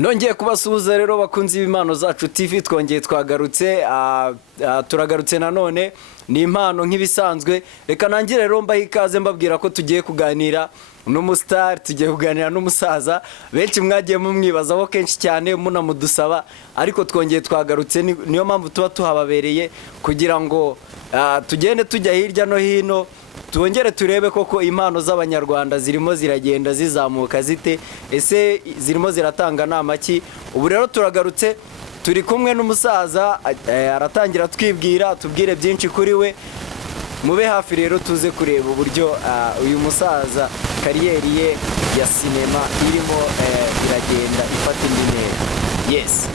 Nongeye kubasuhuza rero bakunzi b'Impano Zacu TV, twongeye twagarutse turagarutse nanone ni impano nk'ibisanzwe. Reka nangire rero mbaha ikaze mbabwira ko tugiye kuganira n'umustar, tugiye kuganira n'umusaza benshi mwagiye mumwibazaho kenshi cyane munamudusaba, ariko twongeye twagarutse niyo mpamvu tuba tuhababereye kugira ngo tugende tujya hirya no hino twongere turebe koko impano z'abanyarwanda zirimo ziragenda zizamuka zite, ese zirimo ziratanga nama ki. Ubu rero turagarutse turi kumwe n'umusaza aratangira twibwira tubwire byinshi kuri we, mube hafi rero tuze kureba uburyo uyu musaza kariyeri ye ya sinema irimo iragenda ifata indi ntera. Yes,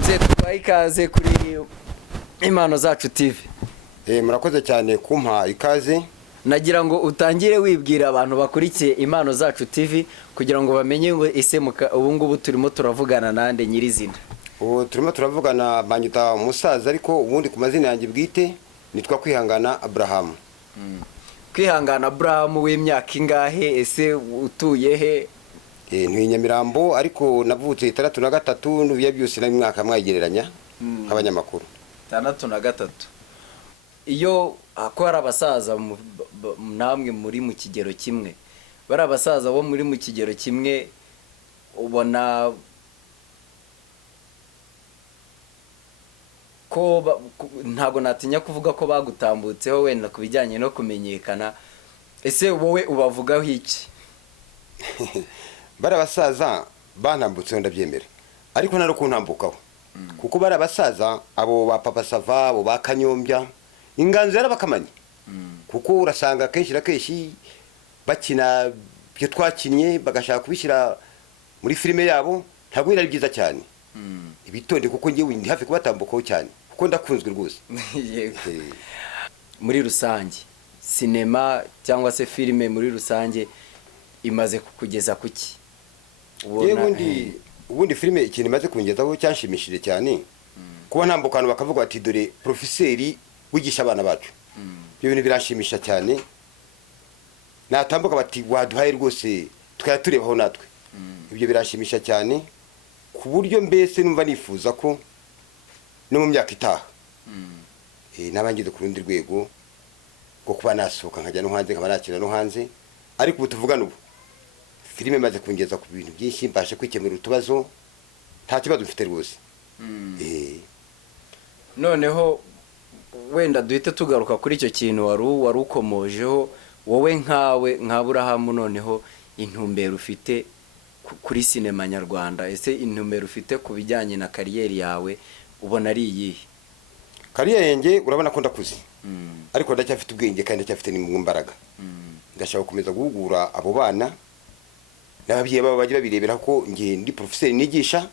nze twaye ikaze kuri Impano Zacu TV. Murakoze cyane kumpa ikaze. Nagira ngo utangire wibwira abantu bakurikiye Impano Zacu TV kugira ngo bamenye ngo ese ubu ngubu turimo turavugana nande nyirizina. Turimo turavugana banyita umusaza, ariko ubundi ku mazina yanjye bwite nitwa Kwihangana Abraham. Kwihangana Abraham w'imyaka ingahe, ese utuye he? Ntuye Nyamirambo, ariko navutse 63 n'ubiye byose na mwaka mwagereranya nk'abanyamakuru. 63. Iyo akora abasaza namwe muri mu kigero kimwe, bari abasaza bo muri mu kigero kimwe, ubona ko ntago natinya kuvuga ko bagutambutseho wenda kubijyanye no kumenyekana, ese wowe ubavugaho iki? Bari abasaza bantambutseho ndabyemera, ariko nari kuntambukaho kuko bari abasaza abo ba PAPASAVA, abo ba Kanyombya, inganzo yarabakamanye. Kuko urasanga kenshi na kenshi bakina byo twakinye bagashaka kubishyira muri filime yabo, ntabwo ari byiza cyane. Ibitonde kuko ngiye ndi hafi kubatambukaho cyane kuko ndakunzwe rwose. Muri rusange sinema cyangwa se filime muri rusange imaze kukugeza kuki? Ubundi filime ikintu imaze kungezaho cyanshimishije cyane, kuba ntambukana bakavuga ati dore profeseri wigisha abana bacu. Ibyo bintu birashimisha cyane. Natambuka bati waduhaye rwose tukayaturebaho natwe. Ibyo birashimisha cyane ku buryo mbese numva nifuza ko no mu myaka itaha nabangize ku rundi rwego rwo kuba nasohoka nkajya no hanze, nkaba nakina no hanze. Ariko ubu tuvugana ubu filime maze kungeza ku bintu byinshi, mbashe kwikemura utubazo, nta kibazo mfite rwose. Noneho wenda duhite tugaruka kuri icyo kintu wari ukomojeho, wowe nkawe nka Abraham, noneho intumbero ufite kuri sinema nyarwanda, ese intumbero ufite ku bijyanye na kariyeri yawe ubona ari iyihe? Kariyeri yanjye urabona ko ndakuze, ariko ndacyafite ubwenge kandi ndacyafite n'imbaraga. Ndashaka gukomeza guhugura abo bana n'ababyeyi babo bagira birebera ko ngiye ndi profeseri nigisha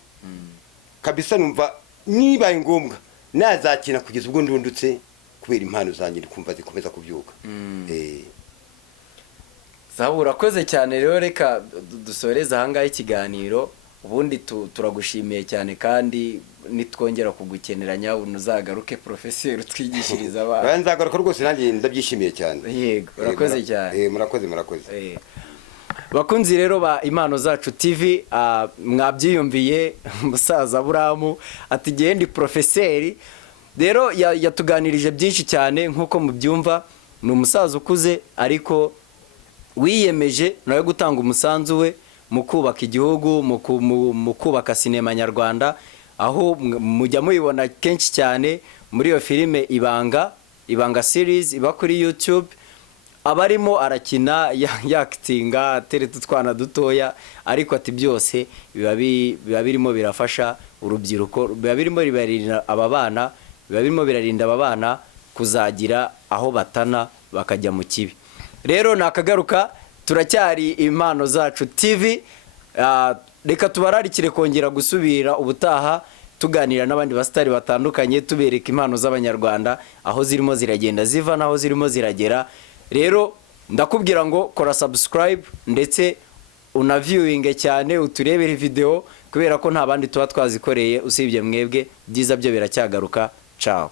kabisa. Numva nibaye ngombwa nazakina kugeza ubwo ndundutse kubera impano zanjye ndikumva zikomeza kubyuka. Zabura koze cyane rero, reka dusoreza ahangaha ikiganiro. Ubundi turagushimiye cyane, kandi nitwongera kugukeneranya uzagaruke profeseri twigishiriza abana. Nzagaruka rwose, nanjye ndabyishimiye cyane. Yego, urakoze cyane. Murakoze. Bakunzi rero ba Impano Zacu TV, mwabyiyumviye umusaza Abraham ati giye ndi profeseri. Rero yatuganirije byinshi cyane nkuko mubyumva. Ni umusaza ukuze ariko wiyemeje nawe gutanga umusanzu we mu kubaka igihugu, mu kubaka sinema nyarwanda, aho mujya muyibona kenshi cyane muri iyo filime Ibanga series iba kuri YouTube. Abarimo arakina yaktinga ateretse utwana dutoya, ariko ati byose biba birimo birafasha urubyiruko, biba birimo bibarinda aba bana, biba birimo birarinda aba bana kuzagira aho batana bakajya mu kibi. Rero nakagaruka, turacyari Impano Zacu TV. Reka tubararikire kongera gusubira ubutaha tuganira n'abandi bastari batandukanye, tubereka impano z'abanyarwanda aho zirimo ziragenda ziva naho zirimo ziragera. Rero ndakubwira ngo kora subscribe ndetse unaviewinge cyane, uturebere video kubera ko nta bandi tuba twazikoreye usibye mwebwe. Byiza byo biracyagaruka. Ciao.